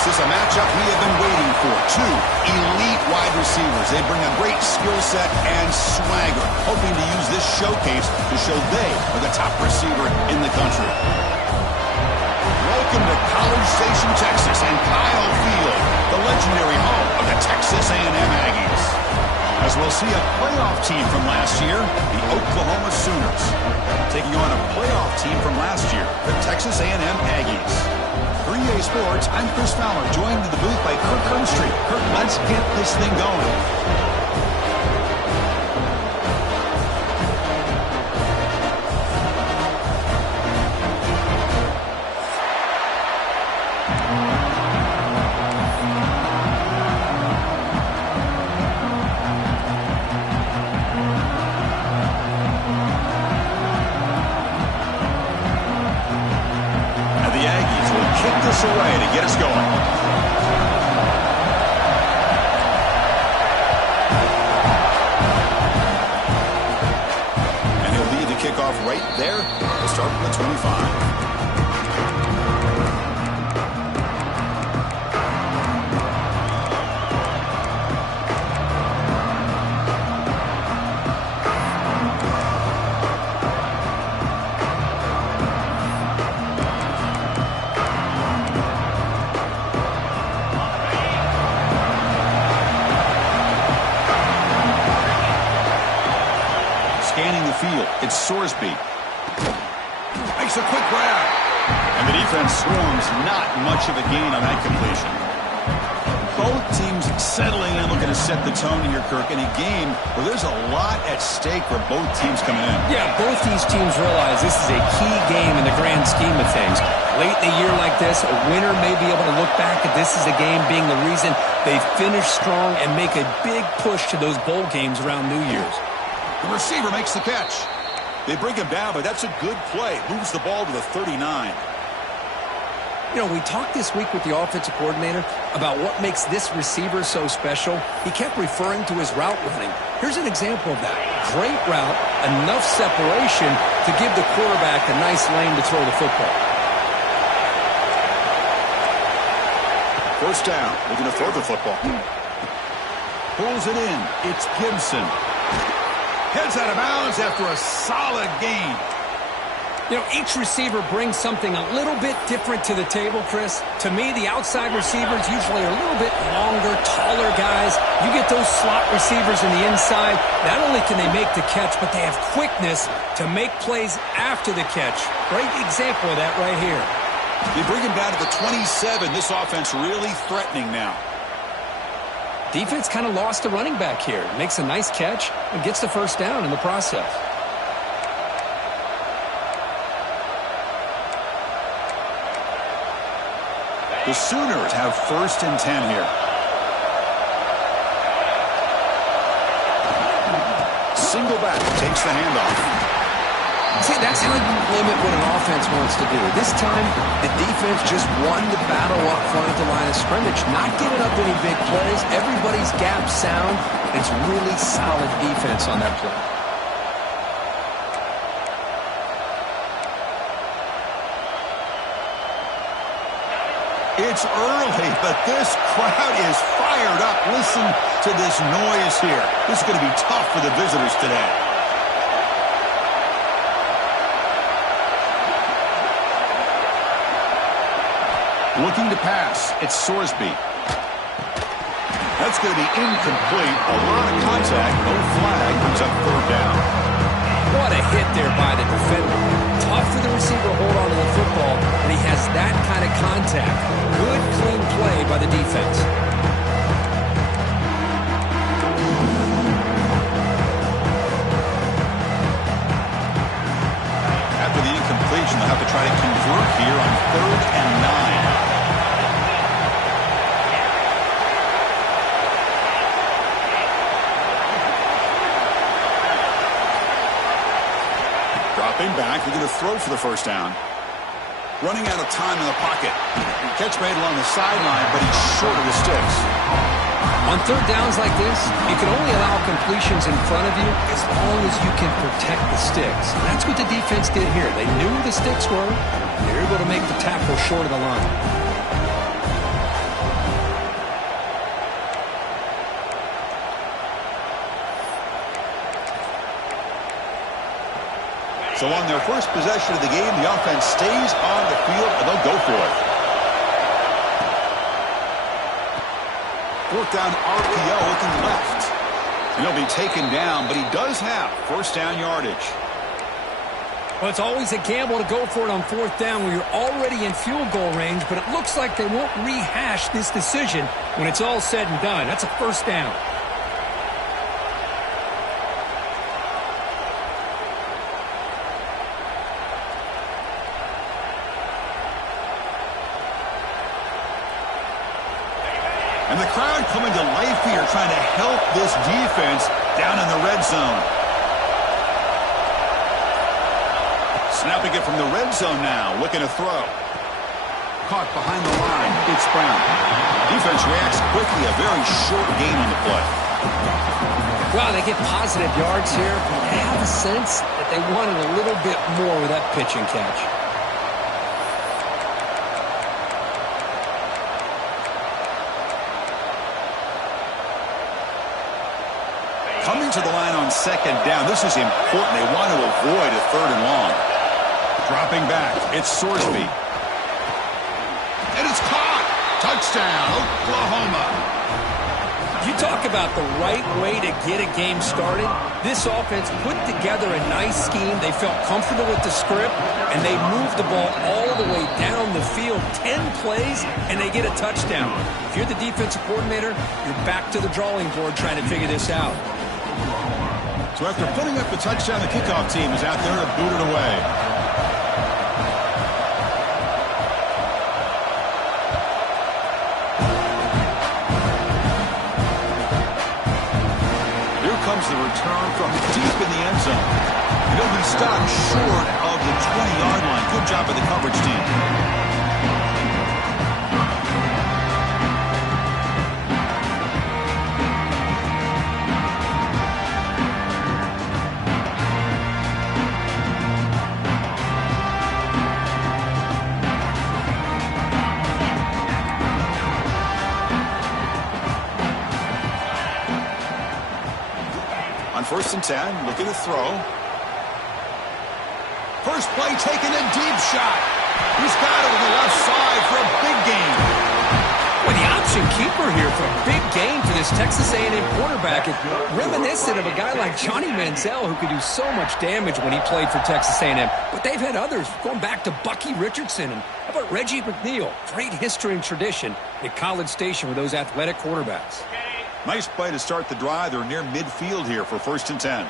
This is a matchup we have been waiting for. Two elite wide receivers. They bring a great skill set and swagger, hoping to use this showcase to show they are the top receiver in the country. Welcome to College Station, Texas, and Kyle Field, the legendary home of the Texas A&M Aggies. As we'll see a playoff team from last year, the Oklahoma Sooners, taking on a playoff team from last year, the Texas A&M Aggies. For EA Sports, I'm Chris Fowler, joined in the booth by Kirk Herbstreit. Kirk, let's get this thing going. Away to get us going. And he'll lead the kickoff right there. We'll start from the 25. Field. It's Sorsby. Makes a quick grab. And the defense swarms. Not much of a gain on that completion. Both teams settling in, looking to set the tone here, Kirk, in a game where there's a lot at stake for both teams coming in. Yeah, both these teams realize this is a key game in the grand scheme of things. Late in a year like this, a winner may be able to look back at this as a game being the reason they finish strong and make a big push to those bowl games around New Year's. The receiver makes the catch. They bring him down, but that's a good play. Moves the ball to the 39. You know, we talked this week with the offensive coordinator about what makes this receiver so special. He kept referring to his route running. Here's an example of that. Great route, enough separation to give the quarterback a nice lane to throw the football. First down. Looking to throw the football. Pulls it in. It's Gibson. Heads out of bounds after a solid gain. You know, each receiver brings something a little bit different to the table, Chris. To me, the outside receivers usually are a little bit longer, taller guys. You get those slot receivers in the inside. Not only can they make the catch, but they have quickness to make plays after the catch. Great example of that right here. You bring him down to the 27. This offense really threatening now. Defense kind of lost the running back here. Makes a nice catch and gets the first down in the process. The Sooners have 1st and 10 here. Single back takes the handoff. See, that's how you limit what an offense wants to do. This time, the defense just won the battle up front at the line of scrimmage. Not giving up any big plays. Everybody's gap sound. It's really solid defense on that play. It's early, but this crowd is fired up. Listen to this noise here. This is going to be tough for the visitors today. Looking to pass. It's Sorsby. That's going to be incomplete. A lot of contact. No flag. Comes up 3rd down. What a hit there by the defender. Tough for the receiver to hold on to the football, and he has that kind of contact. Good, clean play by the defense. After the incompletion, they'll have to try to convert here on 3rd and 9. Dropping back, they're going to throw for the first down. Running out of time in the pocket. Catch made along the sideline, but he's short of the sticks. On 3rd downs like this, you can only allow completions in front of you as long as you can protect the sticks. And that's what the defense did here. They knew the sticks were. They were able to make the tackle short of the line. So on their first possession of the game, the offense stays on the field, and they'll go for it. Fourth down RPO looking left. And he'll be taken down, but he does have first down yardage. Well, it's always a gamble to go for it on fourth down when you're already in field goal range, but it looks like they won't rehash this decision when it's all said and done. That's a first down. And the crowd coming to life here, trying to help this defense down in the red zone. Snapping it from the red zone now, looking to throw. Caught behind the line, it's Brown. Defense reacts quickly, a very short gain on the play. Well, they get positive yards here, but I have a sense that they wanted a little bit more with that pitch and catch. Coming to the line on second down. This is important. They want to avoid a third and long. Dropping back. It's Sorsby. And it's caught. Touchdown, Oklahoma. You talk about the right way to get a game started. This offense put together a nice scheme. They felt comfortable with the script, and they moved the ball all the way down the field. 10 plays, and they get a touchdown. If you're the defensive coordinator, you're back to the drawing board trying to figure this out. So after putting up the touchdown, the kickoff team is out there to boot it away. Here comes the return from deep in the end zone. He'll be stopped short of the 20-yard line. Good job by the coverage team. First and 10, looking to throw. First play taken, a deep shot. He's got it on the left side for a big gain. Well, the option keeper here for a big gain for this Texas A&M quarterback. It's reminiscent of a guy like Johnny Manziel who could do so much damage when he played for Texas A&M. But they've had others, going back to Bucky Richardson. And how about Reggie McNeil? Great history and tradition at College Station with those athletic quarterbacks. Nice play to start the drive. They're near midfield here for first and 10.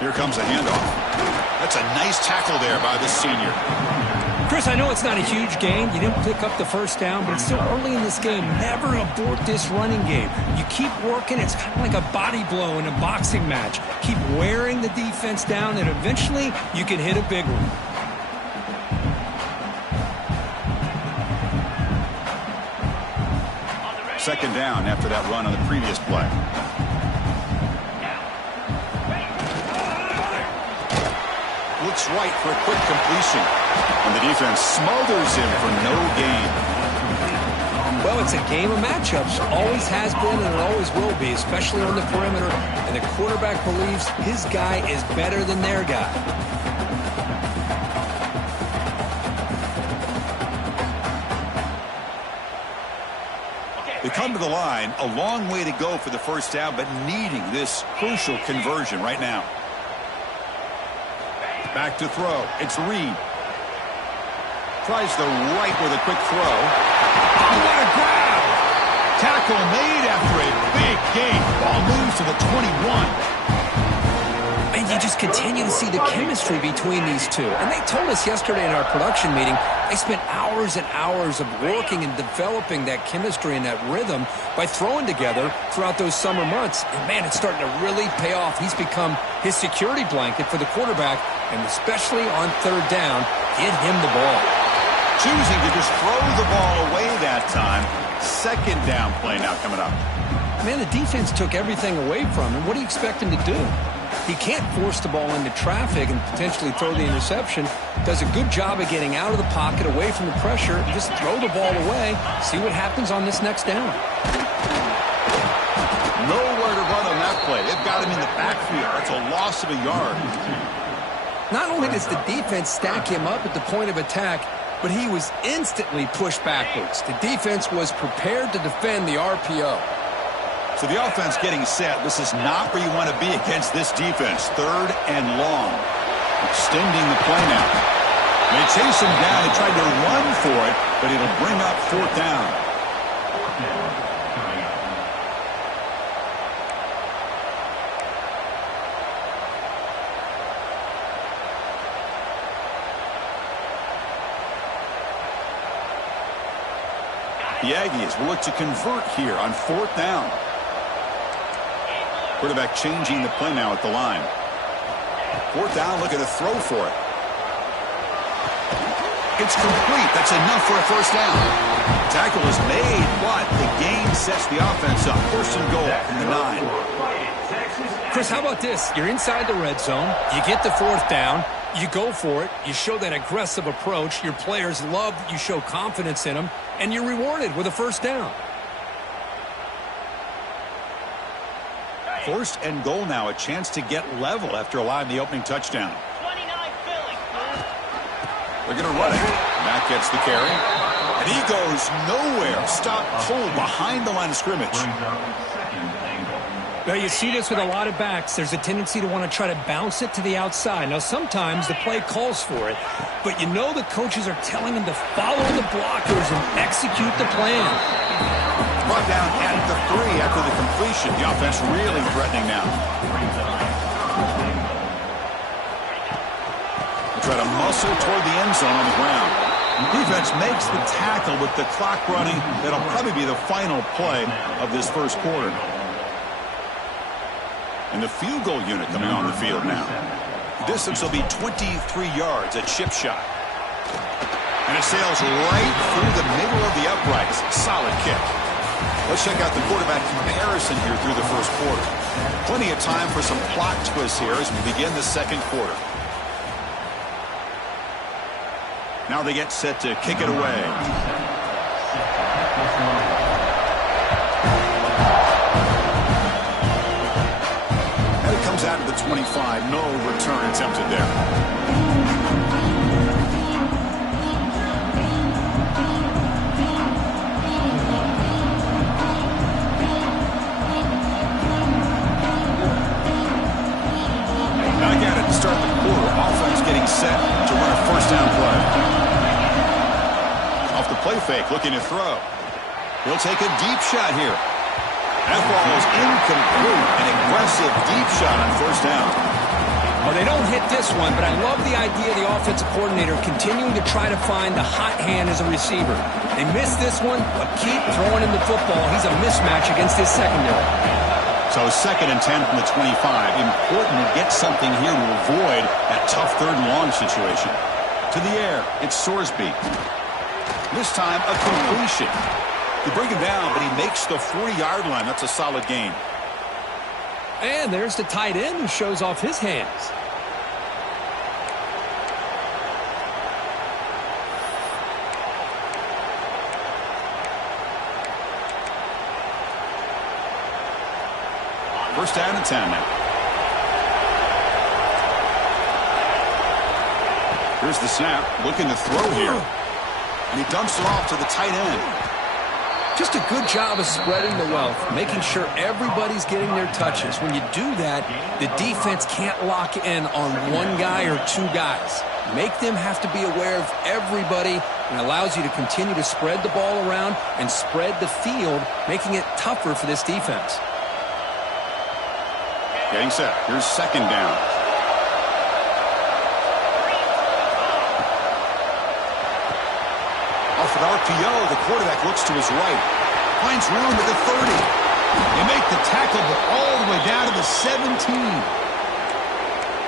Here comes a handoff. That's a nice tackle there by the senior. Chris, I know it's not a huge gain. You didn't pick up the first down, but it's still early in this game. Never abort this running game. You keep working. It's kind of like a body blow in a boxing match. Keep wearing the defense down, and eventually you can hit a big one. Second down after that run on the previous play. Looks right for a quick completion. And the defense smothers him for no gain. Well, it's a game of matchups. Always has been and it always will be, especially on the perimeter. And the quarterback believes his guy is better than their guy. They come to the line, a long way to go for the first down, but needing this crucial conversion right now. Back to throw. It's Reed. Tries the right with a quick throw. Oh, what a grab! Tackle made after a big gain. Ball moves to the 21. And you just continue to see the chemistry between these two. And they told us yesterday in our production meeting, they spent hours and hours of working and developing that chemistry and that rhythm by throwing together throughout those summer months. And, man, it's starting to really pay off. He's become his security blanket for the quarterback, and especially on third down, get him the ball. Choosing to just throw the ball away that time. Second down play now coming up. Man, the defense took everything away from him. What do you expect him to do? He can't force the ball into traffic and potentially throw the interception. Does a good job of getting out of the pocket, away from the pressure, and just throw the ball away. See what happens on this next down. Nowhere to run on that play. They've got him in the backfield. That's a loss of a yard. Not only does the defense stack him up at the point of attack, but he was instantly pushed backwards. The defense was prepared to defend the RPO. So the offense getting set. This is not where you want to be against this defense. 3rd and long. Extending the play now. They chase him down. They tried to run for it, but it'll bring up 4th down. The Aggies will look to convert here on 4th down. Quarterback changing the play now at the line. 4th down, looking to throw for it. It's complete. That's enough for a 1st down. Tackle is made, but the gain sets the offense up. 1st and goal from the 9. Chris, how about this? You're inside the red zone. You get the 4th down. You go for it. You show that aggressive approach. Your players love that you show confidence in them, and you're rewarded with a 1st down. 1st and goal now, a chance to get level after allowing the opening touchdown. 29 Philly. They're going to run it. Matt gets the carry, and he goes nowhere. Stop cold behind the line of scrimmage. Now, you see this with a lot of backs. There's a tendency to want to try to bounce it to the outside. Now, sometimes the play calls for it, but you know the coaches are telling them to follow the blockers and execute the plan. Brought down at the 3 after the completion. The offense really threatening now. They try to muscle toward the end zone on the ground. Defense makes the tackle with the clock running. That'll probably be the final play of this 1st quarter. And the field goal unit coming on the field now. The distance will be 23 yards at chip shot. And it sails right through the middle of the uprights. Solid kick. Let's check out the quarterback comparison here through the 1st quarter. Plenty of time for some plot twists here as we begin the 2nd quarter. Now they get set to kick it away. Out of the 25, no return attempted there. Back at it to start the quarter. Offense getting set to run a 1st down play. Off the play fake, looking to throw. He'll take a deep shot here. That ball is incomplete. An aggressive deep shot on 1st down. Well, they don't hit this one, but I love the idea of the offensive coordinator continuing to try to find the hot hand as a receiver. They missed this one, but keep throwing him the football. He's a mismatch against his secondary. So 2nd and 10 from the 25. Important to get something here to avoid that tough 3rd and long situation. To the air, it's Sorsby. This time, a completion. You bring him down, but he makes the 40-yard line. That's a solid gain. And there's the tight end who shows off his hands. First down and 10 now. Here's the snap. Looking to throw here. And he dumps it off to the tight end. Just a good job of spreading the wealth, making sure everybody's getting their touches. When you do that, the defense can't lock in on one guy or 2 guys. Make them have to be aware of everybody, and allows you to continue to spread the ball around and spread the field, making it tougher for this defense. Getting set. Here's 2nd down. Off an RPO, the quarterback looks to his right. Finds room at the 30. They make the tackle, but all the way down to the 17.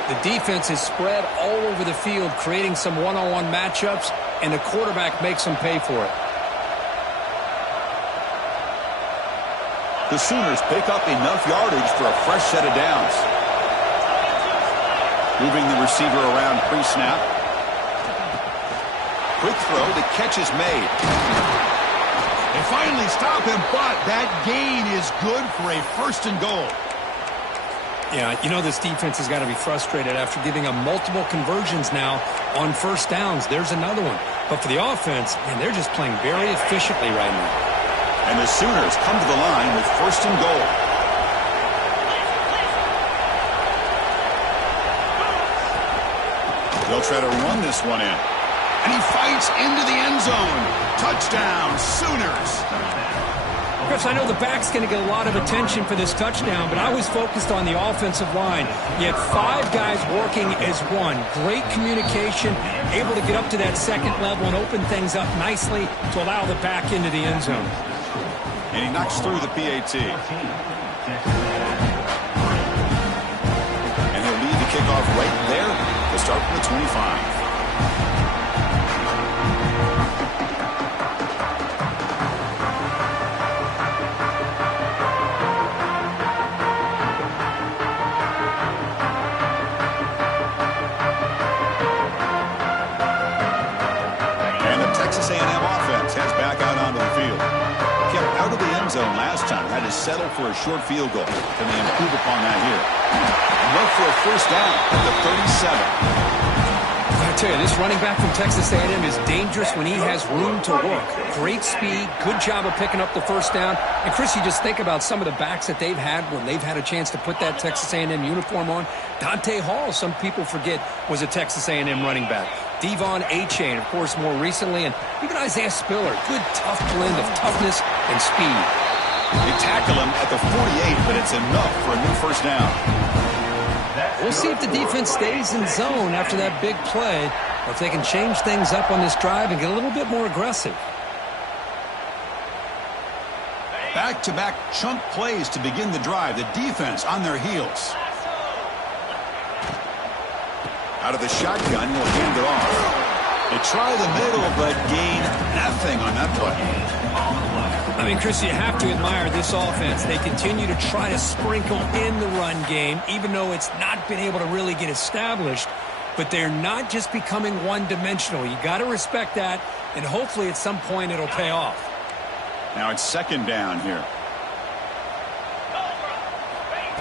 The defense is spread all over the field, creating some one-on-one matchups, and the quarterback makes them pay for it. The Sooners pick up enough yardage for a fresh set of downs. Moving the receiver around pre-snap. Quick throw, the catch is made. They finally stop him, but that gain is good for a 1st and goal. Yeah, you know this defense has got to be frustrated after giving up multiple conversions now on first downs. There's another one. But for the offense, man, they're just playing very efficiently right now. And the Sooners come to the line with 1st and goal. They'll try to run this one in. And he fights into the end zone. Touchdown, Sooners. Chris, I know the back's going to get a lot of attention for this touchdown, but I was focused on the offensive line. You had 5 guys working as one. Great communication, able to get up to that second level and open things up nicely to allow the back into the end zone. And he knocks through the PAT. And he'll lead the kickoff right there to start from the 25. Zone last time, had to settle for a short field goal. Can they improve upon that here? Look for a first down at the 37. I tell you, this running back from Texas A&M is dangerous when he has room to work. Great speed, good job of picking up the first down. And Chris, you just think about some of the backs that they've had when they've had a chance to put that Texas A&M uniform on. Dante Hall, some people forget, was a Texas A&M running back. Devon Achane, of course, more recently, and even Isaiah Spiller. Good, tough blend of toughness and speed. They tackle him at the 48, but it's enough for a new first down. We'll see if the defense stays in zone after that big play, or if they can change things up on this drive and get a little bit more aggressive. Back-to-back chunk plays to begin the drive. The defense on their heels. Out of the shotgun, will hand it off. They try the middle, but gain nothing on that play. I mean, Chris, you have to admire this offense. They continue to try to sprinkle in the run game, even though it's not been able to really get established. But they're not just becoming one-dimensional. You got to respect that, and hopefully at some point it'll pay off. Now it's 2nd down here.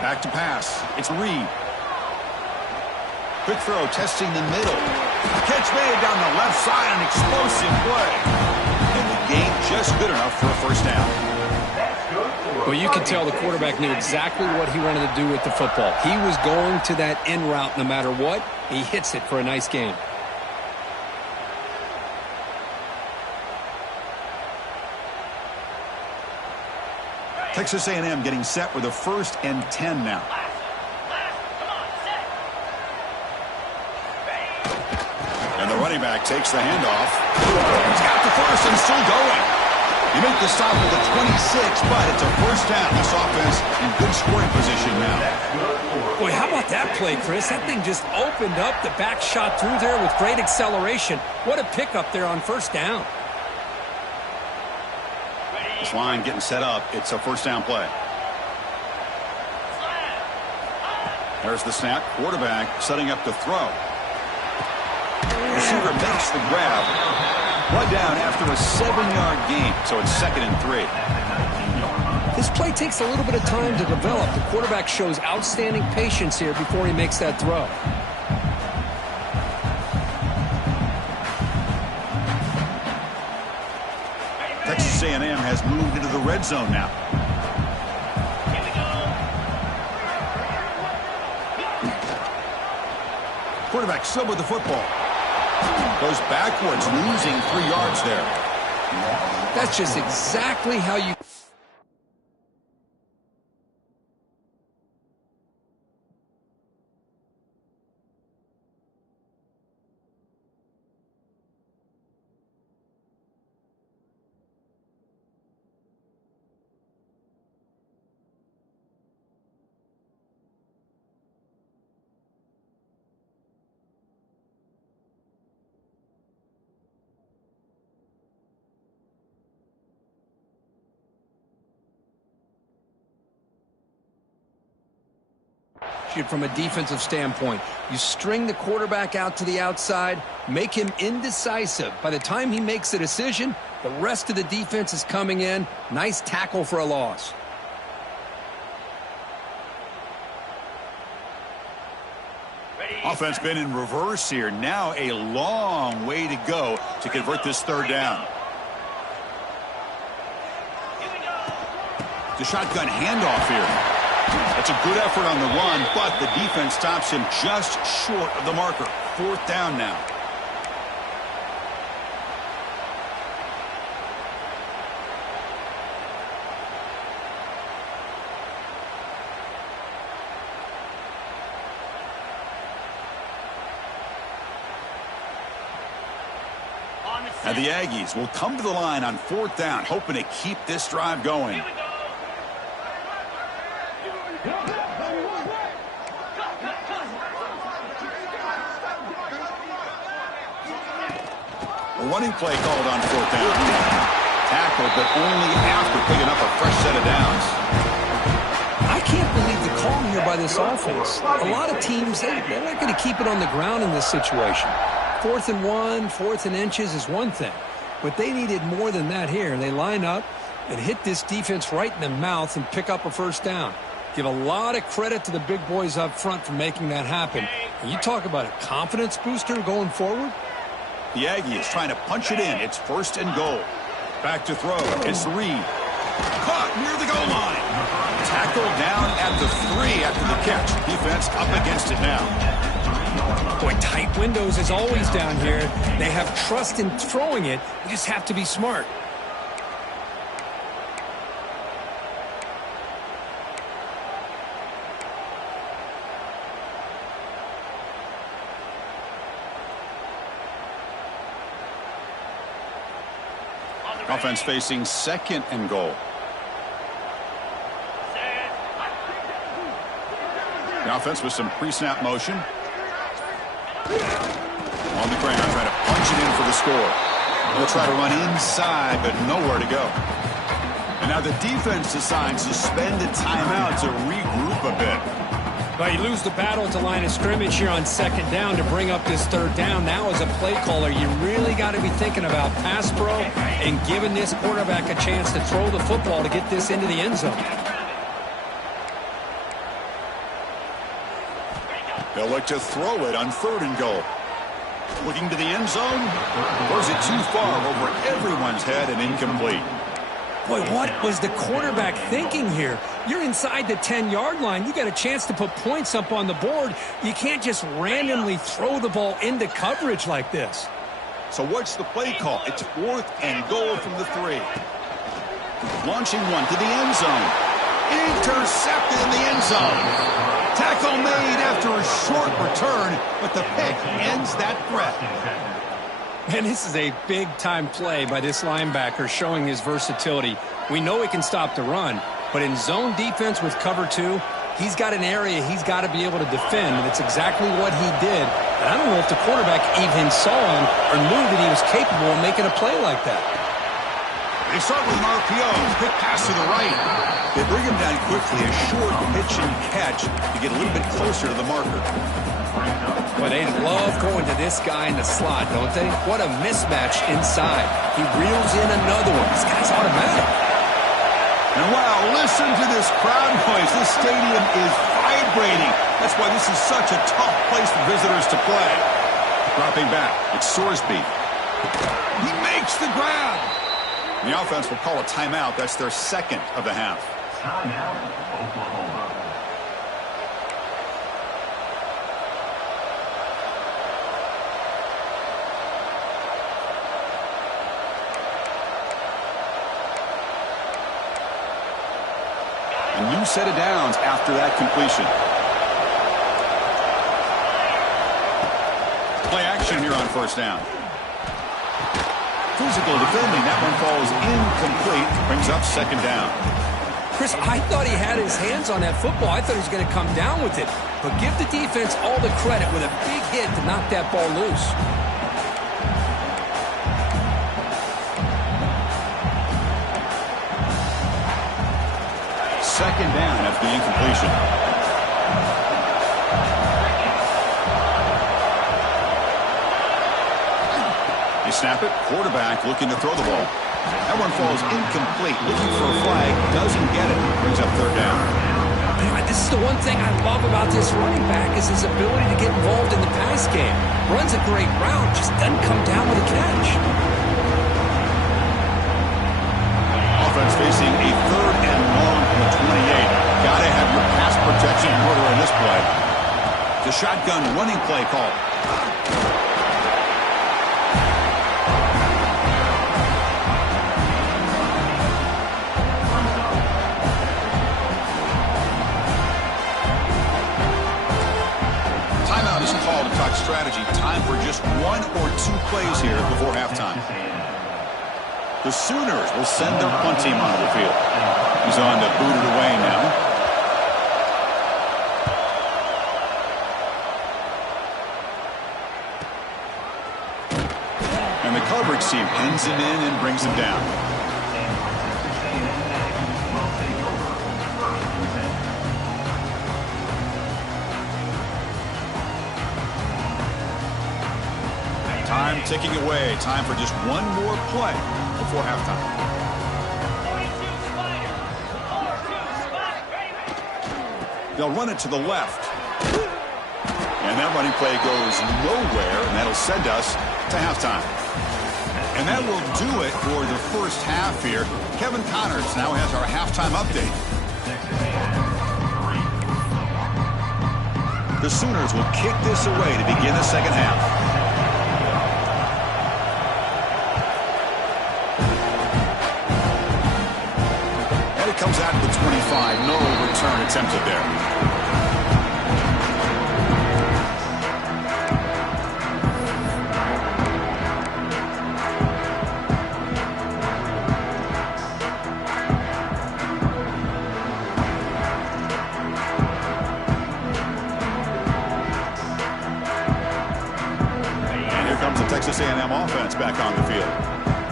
Back to pass. It's Reed. Quick throw, testing the middle. Catch made down the left side, an explosive play. And the gain just good enough for a first down. Well, you could tell the quarterback knew exactly what he wanted to do with the football. He was going to that in route no matter what. He hits it for a nice gain. Texas A&M getting set with a 1st and 10 now. And the running back takes the handoff. He's got the first and still going. You make the stop at the 26, but it's a first down. This offense in good scoring position now. Boy, how about that play, Chris? That thing just opened up. The back shot through there with great acceleration. What a pickup there on first down. This line getting set up. It's a first down play. There's the snap. Quarterback setting up to throw. Receiver makes the grab. Brought down after a 7-yard gain, so it's 2nd and 3. This play takes a little bit of time to develop. The quarterback shows outstanding patience here before he makes that throw. Texas A&M has moved into the red zone now. Quarterback still with the football. Goes backwards, losing 3 yards there. That's just exactly how you... From a defensive standpoint, you string the quarterback out to the outside, make him indecisive. By the time he makes a decision, the rest of the defense is coming in. Nice tackle for a loss. Offense been in reverse here. Now a long way to go to convert this third down. The shotgun handoff here. That's a good effort on the run, but the defense stops him just short of the marker. Fourth down now. Now the Aggies will come to the line on fourth down, hoping to keep this drive going. A running play called on fourth down. Tackled, but only after picking up a fresh set of downs. I can't believe the call here by this offense. A lot of teams, they're not going to keep it on the ground in this situation. 4th and 1, 4th and inches is one thing. But they needed more than that here. They line up and hit this defense right in the mouth and pick up a first down. Give a lot of credit to the big boys up front for making that happen. And you talk about a confidence booster going forward. The Aggies trying to punch it in. It's 1st and goal. Back to throw. It's Reed. Caught near the goal line. Tackled down at the 3 after the catch. Defense up against it now. Boy, tight windows as always down here. They have trust in throwing it. You just have to be smart. Offense facing 2nd and goal. The offense with some pre-snap motion. On the ground, trying to punch it in for the score. They'll try to run inside, but nowhere to go. And now the defense decides to spend a timeout to regroup a bit. But you lose the battle at the line of scrimmage here on 2nd down to bring up this 3rd down. Now as a play caller, you really got to be thinking about pass pro and giving this quarterback a chance to throw the football to get this into the end zone. They'll look to throw it on 3rd and goal. Looking to the end zone. Throws it too far over everyone's head and incomplete. Boy, what was the quarterback thinking here? You're inside the 10-yard line. You got a chance to put points up on the board. You can't just randomly throw the ball into coverage like this. So what's the play call? It's 4th and goal from the 3. Launching one to the end zone. Intercepted in the end zone. Tackle made after a short return, but the pick ends that threat. And this is a big-time play by this linebacker showing his versatility. We know he can stop the run, but in zone defense with cover 2, he's got an area he's got to be able to defend, and it's exactly what he did. And I don't know if the quarterback even saw him or knew that he was capable of making a play like that. They start with an RPO. Quick pass to the right. They bring him down quickly. A short pitch and catch to get a little bit closer to the marker. Boy, they love going to this guy in the slot, don't they? What a mismatch inside. He reels in another one. This guy's automatic. And wow, listen to this crowd noise. This stadium is vibrating. That's why this is such a tough place for visitors to play. Dropping back, it's Sorsby. He makes the grab. The offense will call a timeout. That's their 2nd of the half. Timeout, Oklahoma. A new set of downs after that completion. Play action here on 1st down. Physical defending. That one falls incomplete. Brings up 2nd down. Chris, I thought he had his hands on that football. I thought he was going to come down with it. But give the defense all the credit with a big hit to knock that ball loose. Second down after the incompletion. They snap it. Quarterback looking to throw the ball. That one falls incomplete. Looking for a flag. Doesn't get it. Brings up 3rd down. This is the one thing I love about this running back is his ability to get involved in the pass game. Runs a great route, just doesn't come down with a catch. Offense facing a 3rd and long from the 28. Gotta have your pass protection in order in this play. The shotgun running play call. Timeout is called to talk strategy. Time for just 1 or 2 plays here before halftime. The Sooners will send their punt team onto the field. He's on to boot it away now. And the coverage team pins him in and brings him down. Time ticking away. Time for just 1 more play before halftime. They'll run it to the left. And that running play goes nowhere, and that'll send us to halftime. And that will do it for the first half here. Kevin Connors now has our halftime update. The Sooners will kick this away to begin the second half. Comes out to the 25. No return attempted there. And here comes the Texas A&M offense back on the field.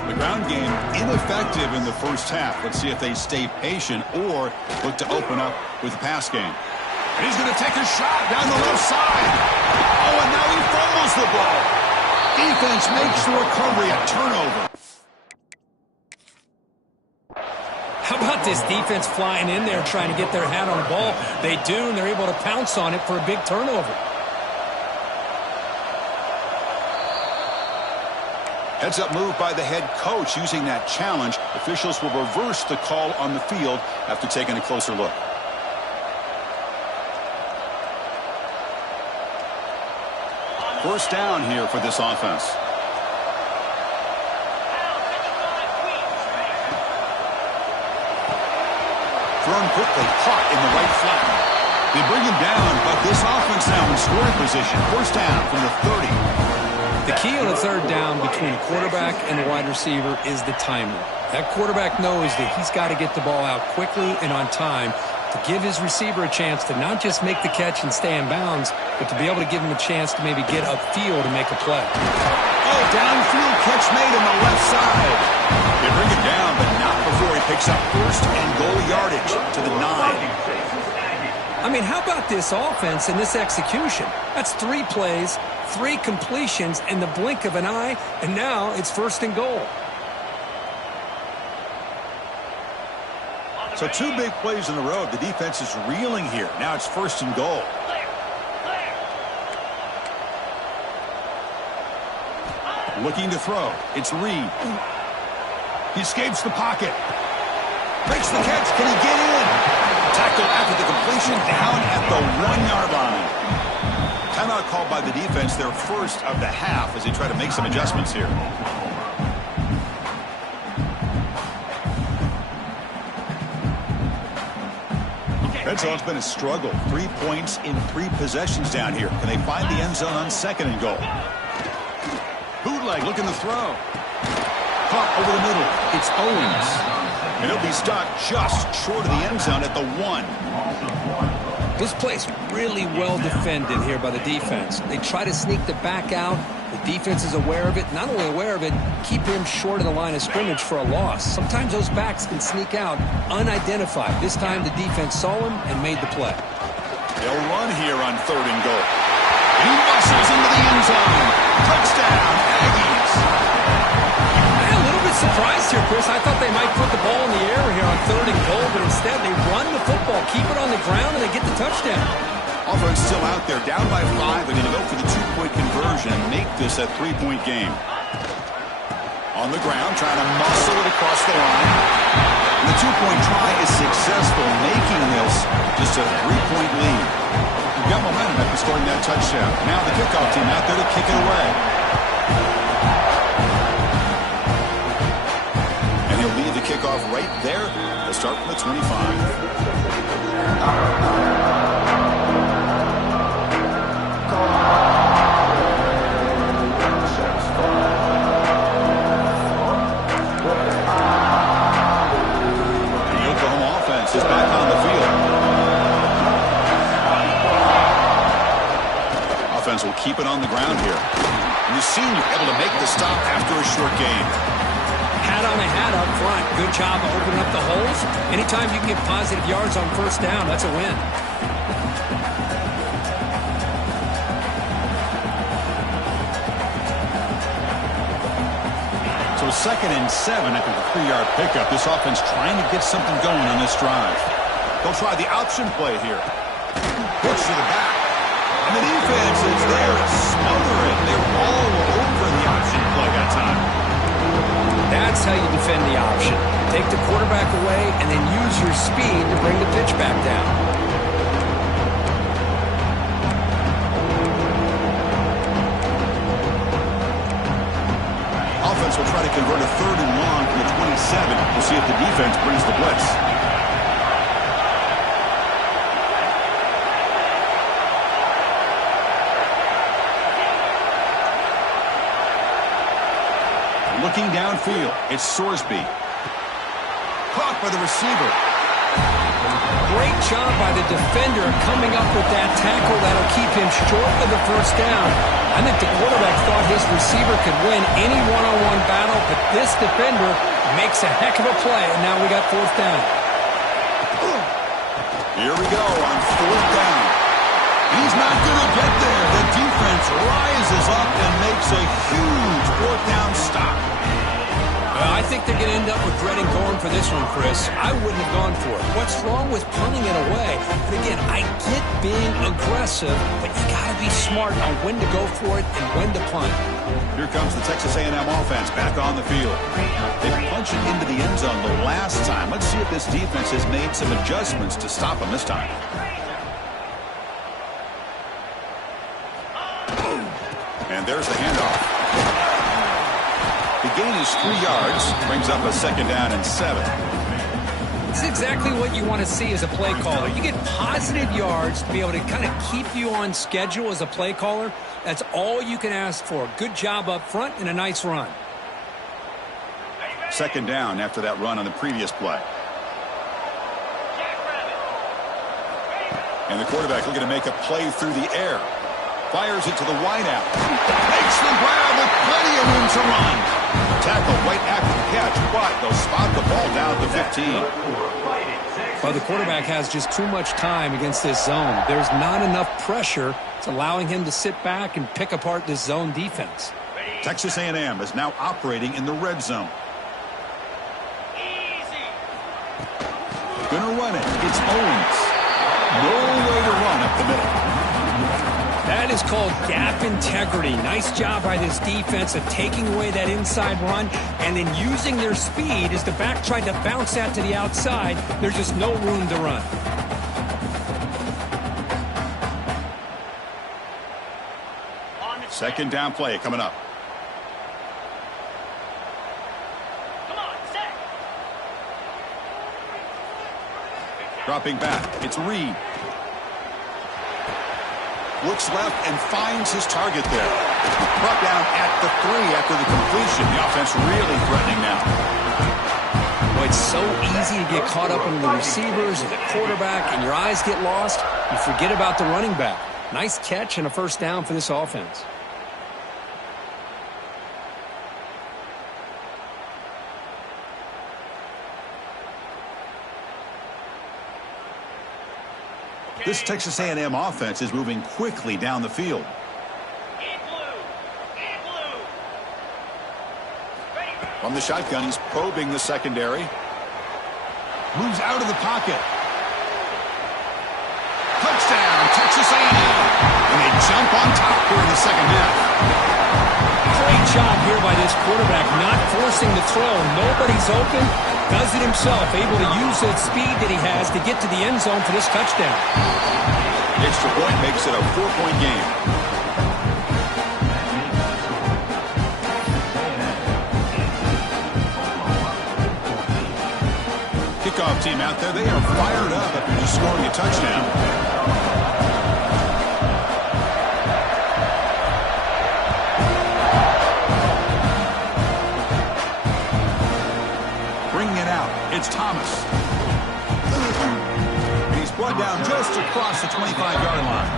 The ground game ineffective in the first half. Let's see if they stay patient or look to open up with the pass game. And he's going to take a shot down the left side. Oh, and now he fumbles the ball. Defense makes the recovery a turnover. How about this defense flying in there trying to get their hat on the ball? They do, and they're able to pounce on it for a big turnover. Heads-up move by the head coach using that challenge. Officials will reverse the call on the field after taking a closer look. First down here for this offense. Thrown quickly, caught in the right flat. They bring him down, but this offense now in scoring position. First down from the 30. The key on a third down between a quarterback and the wide receiver is the timing. That quarterback knows that he's got to get the ball out quickly and on time to give his receiver a chance to not just make the catch and stay in bounds, but to be able to give him a chance to maybe get upfield and make a play. Oh, downfield catch made on the left side. They bring it down, but not before he picks up first and goal yardage to the 9. I mean, how about this offense and this execution? That's 3 plays, 3 completions in the blink of an eye, and now it's first and goal. So 2 big plays in a row. The defense is reeling here. Now it's first and goal. Looking to throw. It's Reed. He escapes the pocket. Makes the catch. Can he get in? Tackle after the completion down at the 1-yard line. Timeout called by the defense, their first of the half, as they try to make some adjustments here. Red zone's been a struggle. 3 points in 3 possessions down here. Can they find the end zone on second and goal? Bootleg looking to throw. Caught over the middle. It's Owens. And he'll be stuck just short of the end zone at the 1. This play's really well defended here by the defense. They try to sneak the back out. The defense is aware of it. Not only aware of it, keep him short of the line of scrimmage for a loss. Sometimes those backs can sneak out unidentified. This time the defense saw him and made the play. They'll run here on third and goal. He muscles into the end zone. Touchdown, Aggies. A little bit surprised surprised here, Chris. I thought they might put the ball in the air here on 3rd and goal, but instead they run the football, keep it on the ground, and they get the touchdown. Offense still out there, down by 5. They're going to go for the 2-point conversion and make this a 3-point game. On the ground, trying to muscle it across the line. And the 2-point try is successful, making this just a 3-point lead. We've got momentum after scoring that touchdown. Now the kickoff team out there to kick it away. And he'll lead the kickoff right there. They'll start from the 25. Is back on the field. Offense will keep it on the ground here. And the senior able to make the stop after a short gain. Hat on a hat up front. Good job of opening up the holes. Anytime you can get positive yards on 1st down, that's a win. So 2nd and 7 after the 3-yard pickup. This offense trying to get something going on this drive. They'll try the option play here. Push to the back. And the defense is there to smother it. They're all over the option play that time. That's how you defend the option. Take the quarterback away and then use your speed to bring the pitch back down. Will try to convert a 3rd and long from the 27. We'll see if the defense brings the blitz. Looking downfield, it's Sorsby. Caught by the receiver. Great job by the defender coming up with that tackle that'll keep him short of the 1st down. I think the quarterback thought his receiver could win any one-on-one battle, but this defender makes a heck of a play, and now we got 4th down. Here we go on 4th down. He's not going to get there. The defense rises up and makes a huge 4th down stop. I think they're going to end up regretting going for this one, Chris. I wouldn't have gone for it. What's wrong with punting it away? But again, I get being aggressive, but you got to be smart on when to go for it and when to punt. Here comes the Texas A&M offense back on the field. They punched it into the end zone the last time. Let's see if this defense has made some adjustments to stop them this time. And there's the handoff. The gain is 3 yards, brings up a 2nd down and 7. This is exactly what you want to see as a play caller. You get positive yards to be able to kind of keep you on schedule as a play caller. That's all you can ask for. Good job up front and a nice run. 2nd down after that run on the previous play. And the quarterback looking to make a play through the air. Fires it to the wideout. Makes the grab with plenty of room to run. Tackle right after the catch, but they'll spot the ball down at the 15. Well, the quarterback has just too much time against this zone. There's not enough pressure. It's allowing him to sit back and pick apart this zone defense. Texas A&M is now operating in the red zone. Gonna run it. It's Owens. No way to run up the middle. That is called gap integrity. Nice job by this defense of taking away that inside run and then using their speed as the back tried to bounce that to the outside. There's just no room to run. Second down play coming up. Dropping back. It's Reed. Looks left and finds his target there. Brought down at the 3 after the completion. The offense really threatening now. Boy, it's so easy to get caught up in the receivers and the quarterback, and your eyes get lost. You forget about the running back. Nice catch and a 1st down for this offense. This Texas A&M offense is moving quickly down the field. From the shotgun, he's probing the secondary. Moves out of the pocket. Touchdown, Texas A&M. And they jump on top here in the second half. Great job here by this quarterback, not forcing the throw. Nobody's open. Does it himself, able to use that speed that he has to get to the end zone for this touchdown. The extra point makes it a 4-point game. Kickoff team out there, they are fired up after just scoring a touchdown. It's Thomas. He's brought down just across the 25-yard line.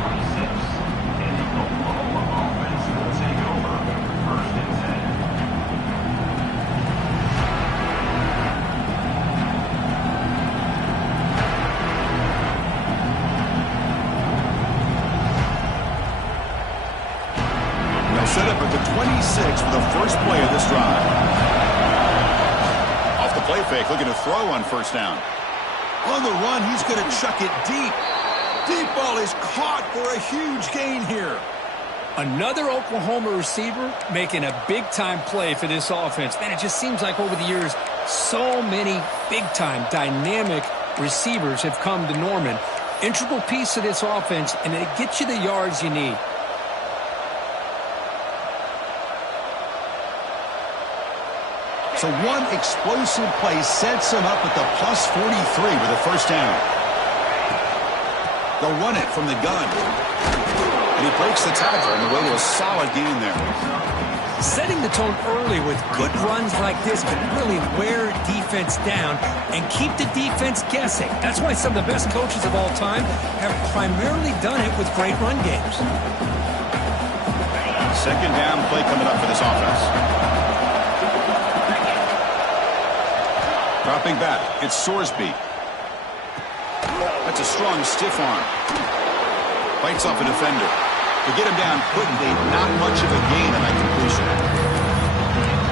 They'll set up at the 26 for the first play of this drive. Play fake, looking to throw on first down. On the run, he's going to chuck it deep. Deep ball is caught for a huge gain here. Another Oklahoma receiver making a big-time play for this offense. Man, it just seems like over the years, so many big-time, dynamic receivers have come to Norman. Integral piece of this offense, and it gets you the yards you need. So one explosive play sets him up at the plus 43 with a first down. They'll run it from the gun. And he breaks the tackle on the way to a solid gain there. Setting the tone early with good runs like this can really wear defense down and keep the defense guessing. That's why some of the best coaches of all time have primarily done it with great run games. Second down play coming up for this offense. Dropping back, it's Sorsby. That's a strong stiff arm. Bites off a defender. To get him down quickly, not much of a gain on that completion.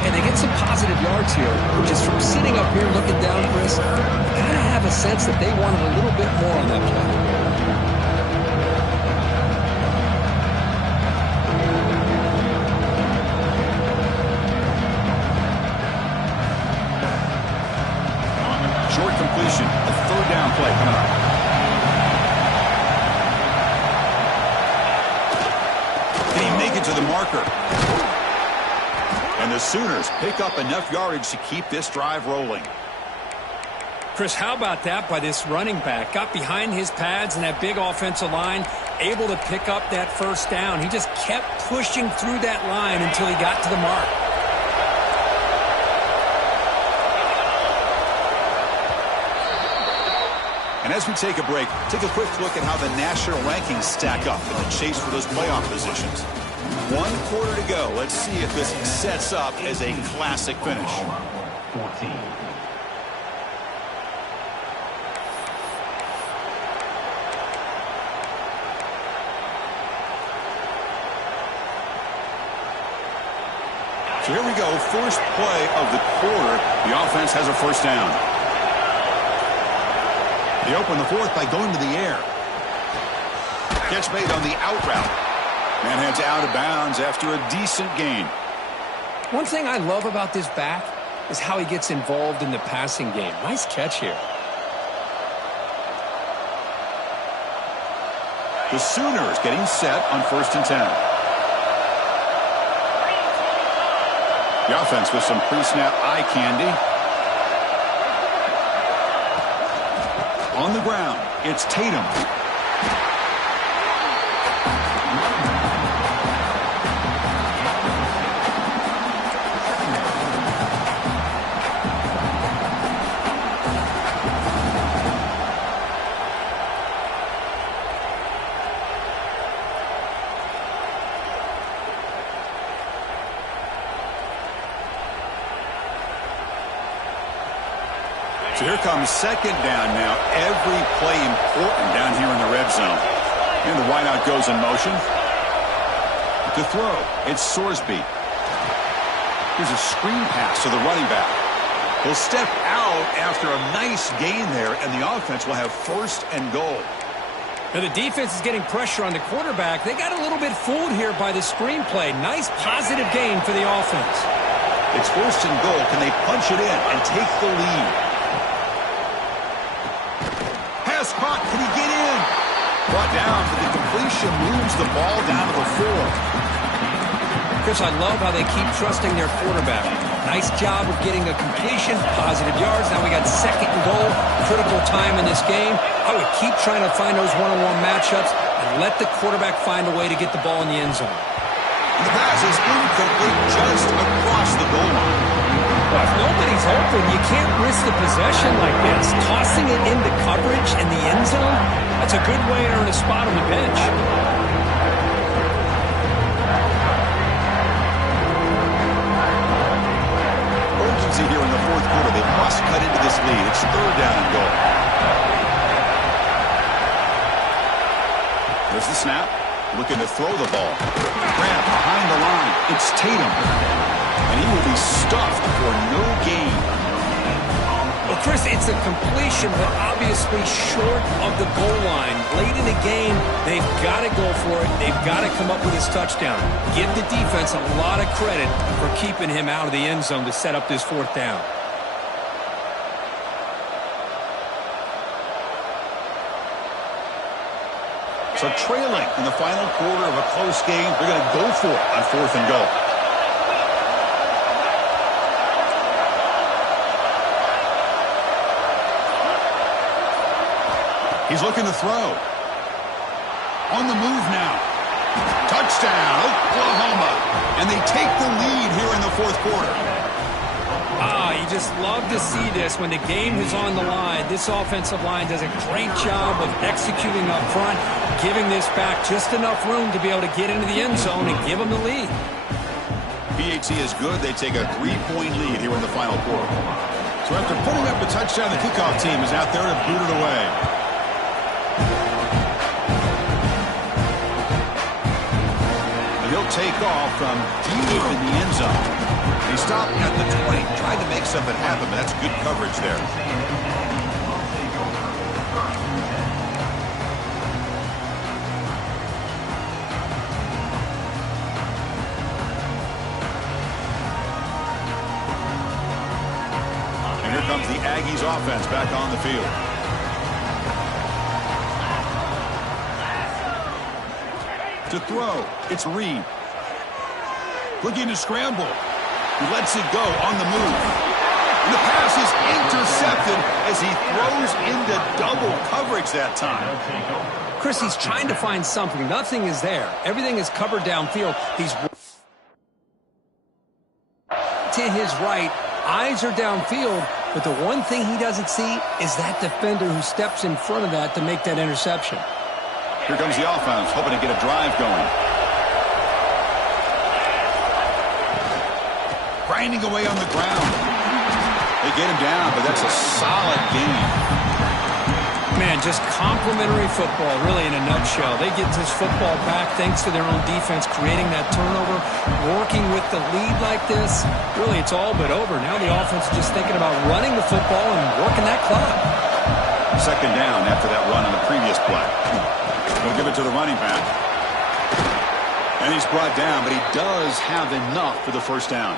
And they get some positive yards here, which is from sitting up here looking down, Chris. I kind of have a sense that they wanted a little bit more on that play. Short completion, a third down play coming up. Can he make it to the marker? And the Sooners pick up enough yardage to keep this drive rolling. Chris, how about that by this running back? Got behind his pads and that big offensive line, able to pick up that first down. He just kept pushing through that line until he got to the mark. And as we take a break, take a quick look at how the national rankings stack up in the chase for those playoff positions. 1 quarter to go. Let's see if this sets up as a classic finish. 14. So here we go. First play of the quarter. The offense has a first down. They open the fourth by going to the air. Catch made on the out route. Man heads out of bounds after a decent gain. One thing I love about this back is how he gets involved in the passing game. Nice catch here. The Sooners getting set on 1st and 10. The offense with some pre-snap eye candy. On the ground, it's Tatum. So here comes second down now. Every play important down here in the red zone. And the wideout goes in motion. To throw, it's Sorsby. Here's a screen pass to the running back. He'll step out after a nice gain there, and the offense will have first and goal. Now the defense is getting pressure on the quarterback. They got a little bit fooled here by the screenplay. Nice positive gain for the offense. It's first and goal. Can they punch it in and take the lead? Pass caught. Can he get in? Brought down, but the completion moves the ball down to the 4. Chris, I love how they keep trusting their quarterback. Nice job of getting a completion, positive yards. Now we got second and goal, critical time in this game. I would keep trying to find those one-on-one matchups and let the quarterback find a way to get the ball in the end zone. And the pass is incomplete just across the goal line. Well, if nobody's open, you can't risk the possession like this. Tossing it into coverage in the end zone, that's a good way to earn a spot on the bench. Here in the fourth quarter. They must cut into this lead. It's third down and goal. There's the snap. Looking to throw the ball. Grab behind the line. It's Tatum. And he will be stuffed for no gain. Well, Chris, it's a completion, but obviously short of the goal line. Late in the game, they've got to go for it. They've got to come up with his touchdown. Give the defense a lot of credit for keeping him out of the end zone to set up this fourth down. So trailing in the final quarter of a close game, they're going to go for it on fourth and goal. He's looking to throw. On the move now. Touchdown, Oklahoma. And they take the lead here in the fourth quarter. You just love to see this when the game is on the line. This offensive line does a great job of executing up front, giving this back just enough room to be able to get into the end zone and give them the lead. PAT is good. They take a 3-point lead here in the final quarter. So after putting up a touchdown, the kickoff team is out there to boot it away. He'll take off from deep in the end zone. He stopped at the 20, tried to make something happen, but that's good coverage there. And here comes the Aggies offense back on the field. To throw, it's Reed. Looking to scramble. He lets it go on the move. And the pass is intercepted as he throws into double coverage that time. Chris, he's trying to find something. Nothing is there. Everything is covered downfield. He's to his right. Eyes are downfield. But the one thing he doesn't see is that defender who steps in front of that to make that interception. Here comes the offense, hoping to get a drive going. Grinding away on the ground. They get him down, but that's a solid game. Man, just complimentary football, really, in a nutshell. They get this football back thanks to their own defense, creating that turnover, working with the lead like this. Really, it's all but over. Now the offense is just thinking about running the football and working that clock. Second down after that run on the previous play. He'll give it to the running back. And he's brought down, but he does have enough for the first down.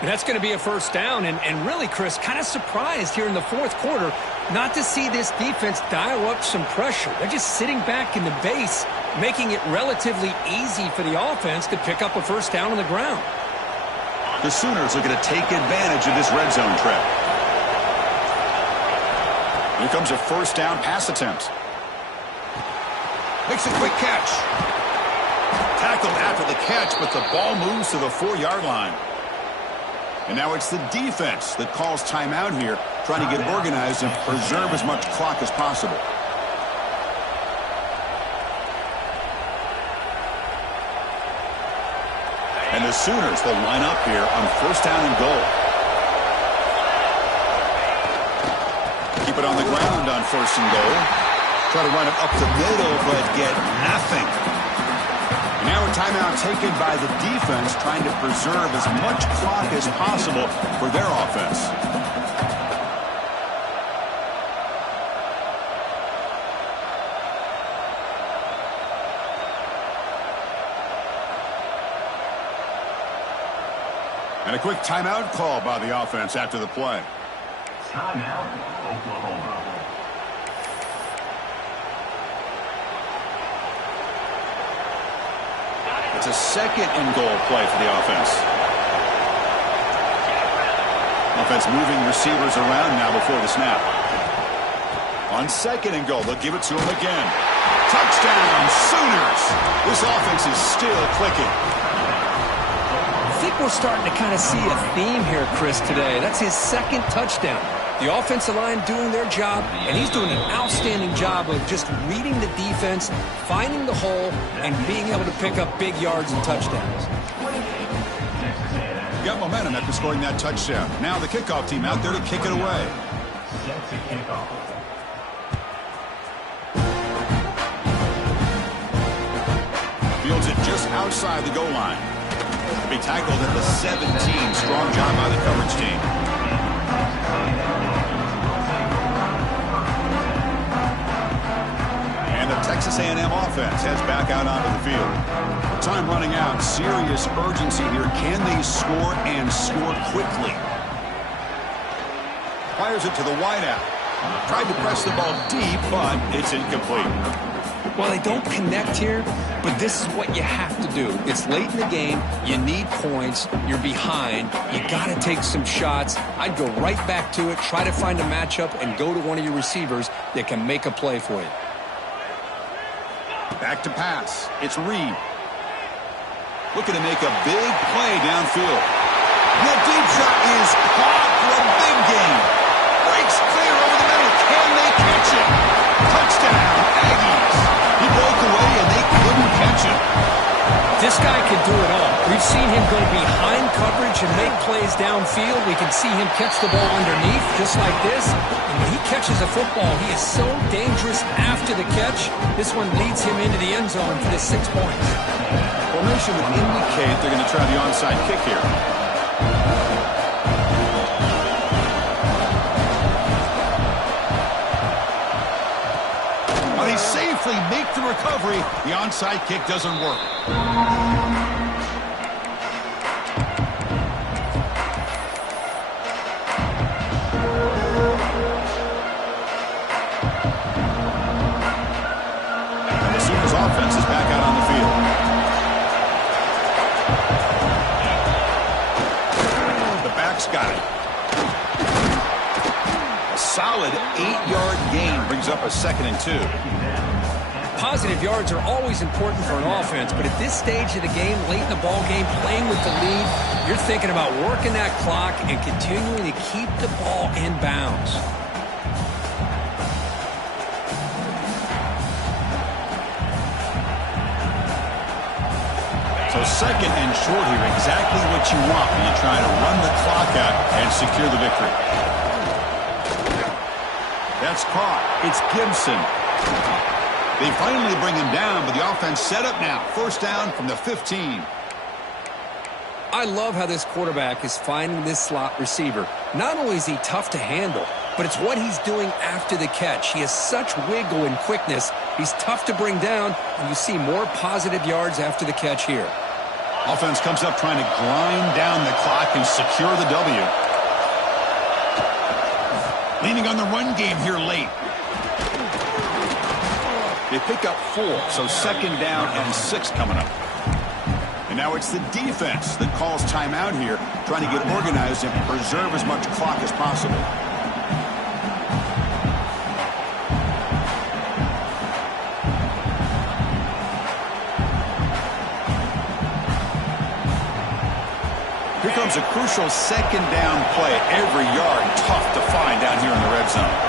And that's going to be a first down. And really, Chris, kind of surprised here in the fourth quarter not to see this defense dial up some pressure. They're just sitting back in the base, making it relatively easy for the offense to pick up a first down on the ground. The Sooners are going to take advantage of this red zone trap. Here comes a first down pass attempt. Makes a quick catch. Tackled after the catch, but the ball moves to the 4-yard line. And now it's the defense that calls timeout here, trying to get organized and preserve as much clock as possible. And the Sooners will line up here on first down and goal. Keep it on the ground on first and goal. Try to run it up the middle, but get nothing. Now a timeout taken by the defense, trying to preserve as much clock as possible for their offense. And a quick timeout call by the offense after the play. Timeout, Oklahoma. It's a second and goal play for the offense. Offense moving receivers around now before the snap. On second and goal, they'll give it to him again. Touchdown, Sooners! This offense is still clicking. I think we're starting to kind of see a theme here, Chris, today. That's his second touchdown. The offensive line doing their job, and he's doing an outstanding job of just reading the defense, finding the hole, and being able to pick up big yards and touchdowns. Got momentum after scoring that touchdown. Now the kickoff team out there to kick it away. Set to kick off. Fields it just outside the goal line. Be tackled at the 17. Strong job by the coverage team. And the Texas A&M offense heads back out onto the field. Time running out. Serious urgency here. Can they score and score quickly? Fires it to the wideout. Tried to press the ball deep, but it's incomplete. Well, they don't connect here, but this is what you have to do. It's late in the game. You need points. You're behind. You got to take some shots. I'd go right back to it, try to find a matchup, and go to one of your receivers that can make a play for you. Back to pass. It's Reed. Looking to make a big play downfield. The deep shot is caught for a big gain. Breaks clear over the middle. Can they catch it? Touchdown, Aggies. He broke away and they couldn't catch him. This guy can do it all. We've seen him go behind coverage and make plays downfield. We can see him catch the ball underneath just like this. And when he catches a football, he is so dangerous after the catch. This one leads him into the end zone for the 6 points. Formation would indicate they're going to try the onside kick here. But they safely make the recovery. The onside kick doesn't work. And the Sooners offense is back out on the field. The back's got it. A solid 8-yard gain brings up a 2nd and 2. Positive yards are always important for an offense, but at this stage of the game, late in the ball game, playing with the lead, you're thinking about working that clock and continuing to keep the ball in bounds. So 2nd and short here, exactly what you want when you try to run the clock out and secure the victory. That's caught. It's Gibson. They finally bring him down, but the offense set up now. 1st down from the 15. I love how this quarterback is finding this slot receiver. Not only is he tough to handle, but it's what he's doing after the catch. He has such wiggle and quickness. He's tough to bring down, and you see more positive yards after the catch here. Offense comes up trying to grind down the clock and secure the W. Leaning on the run game here late. They pick up 4, so 2nd down and 6 coming up. And now it's the defense that calls timeout here, trying to get organized and preserve as much clock as possible. Here comes a crucial 2nd down play. Every yard tough to find down here in the red zone.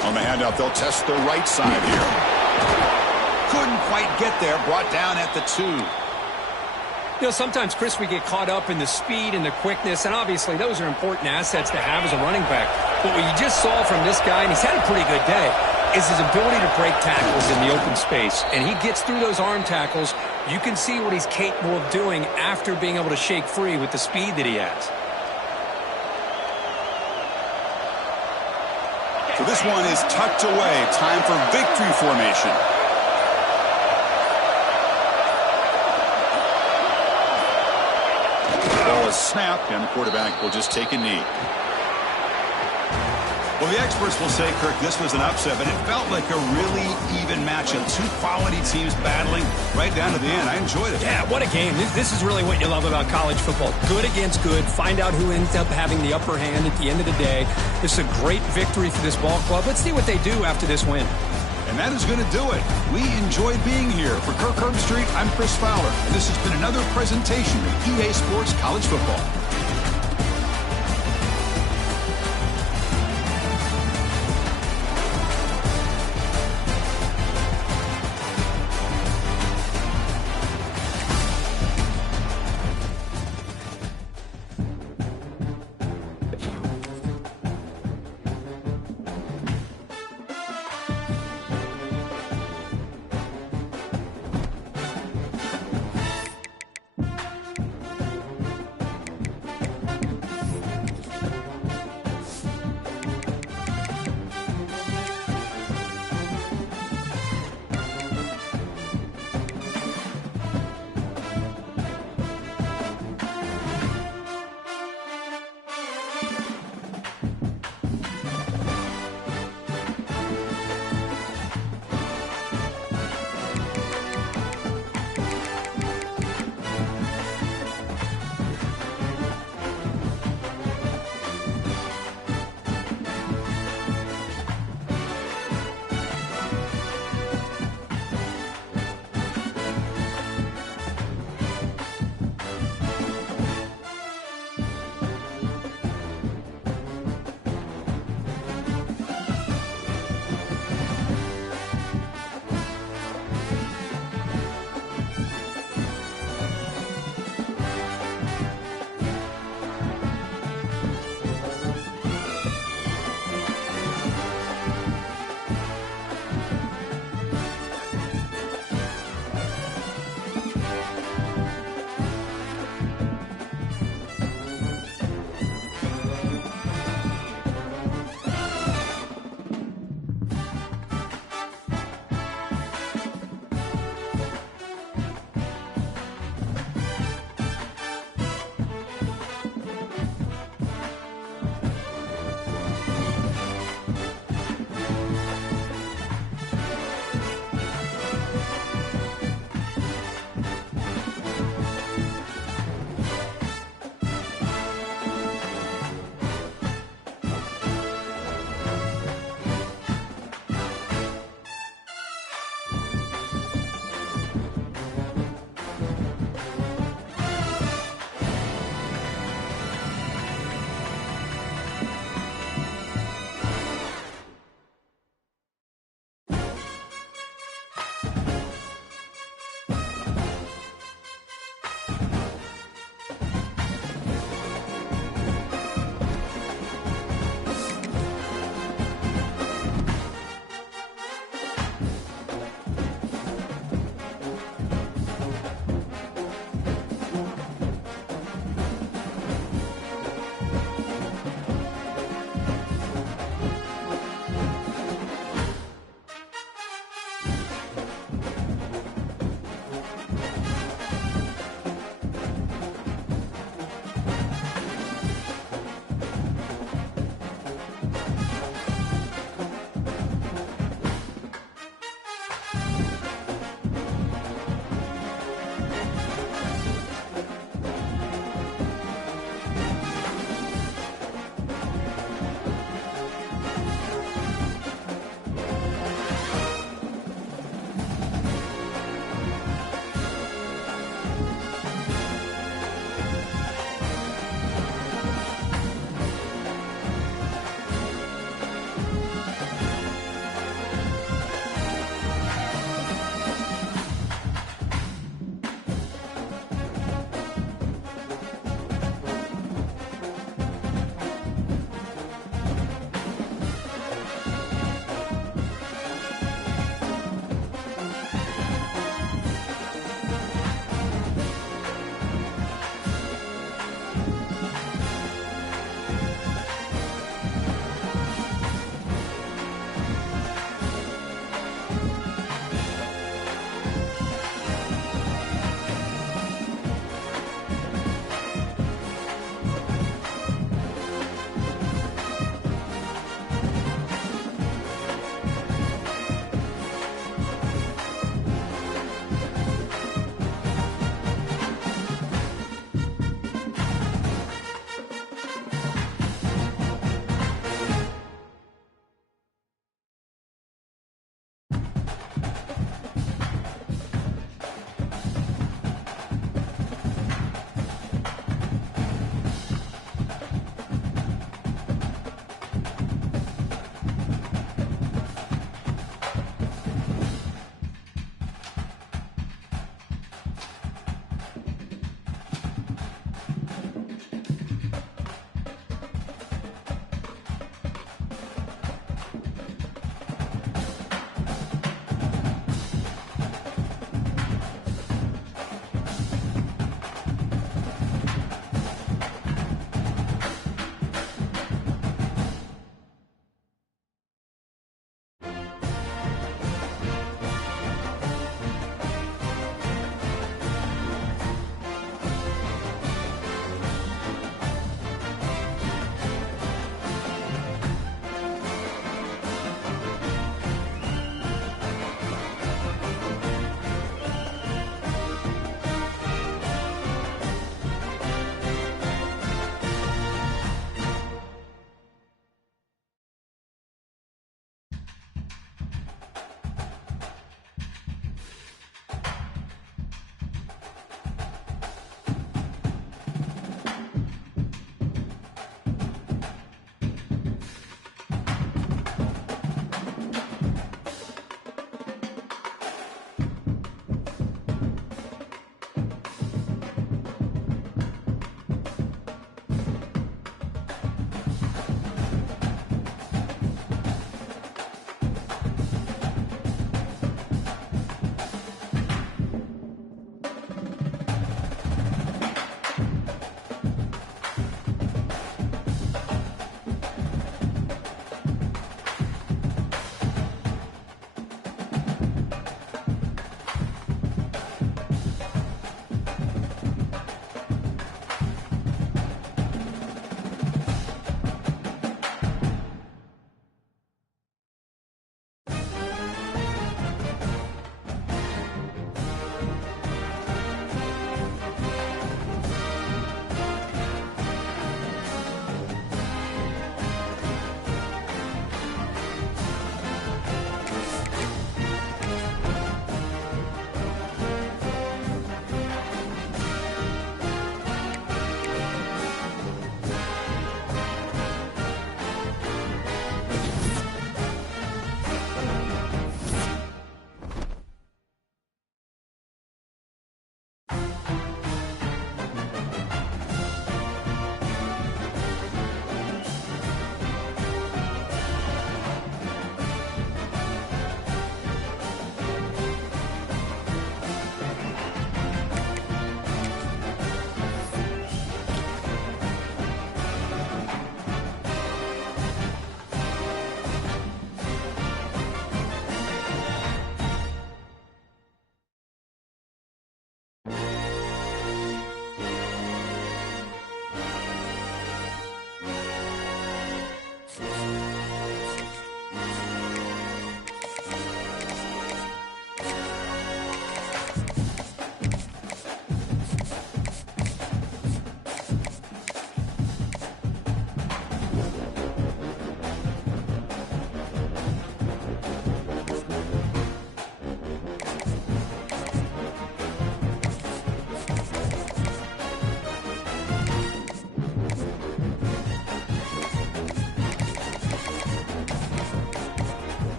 On the handoff, they'll test the right side here. Couldn't quite get there. Brought down at the 2. You know, sometimes, Chris, we get caught up in the speed and the quickness, and obviously those are important assets to have as a running back. But what you just saw from this guy, and he's had a pretty good day, is his ability to break tackles in the open space. And he gets through those arm tackles. You can see what he's capable of doing after being able to shake free with the speed that he has. So this one is tucked away. Time for victory formation. The ball is snapped, and the quarterback will just take a knee. Well, the experts will say, Kirk, this was an upset, but it felt like a really even matchup. Two quality teams battling right down to the end. I enjoyed it. Yeah, what a game. This is really what you love about college football. Good against good. Find out who ends up having the upper hand at the end of the day. This is a great victory for this ball club. Let's see what they do after this win. And that is going to do it. We enjoyed being here. For Kirk Herbstreit, I'm Chris Fowler. And this has been another presentation of EA Sports College Football.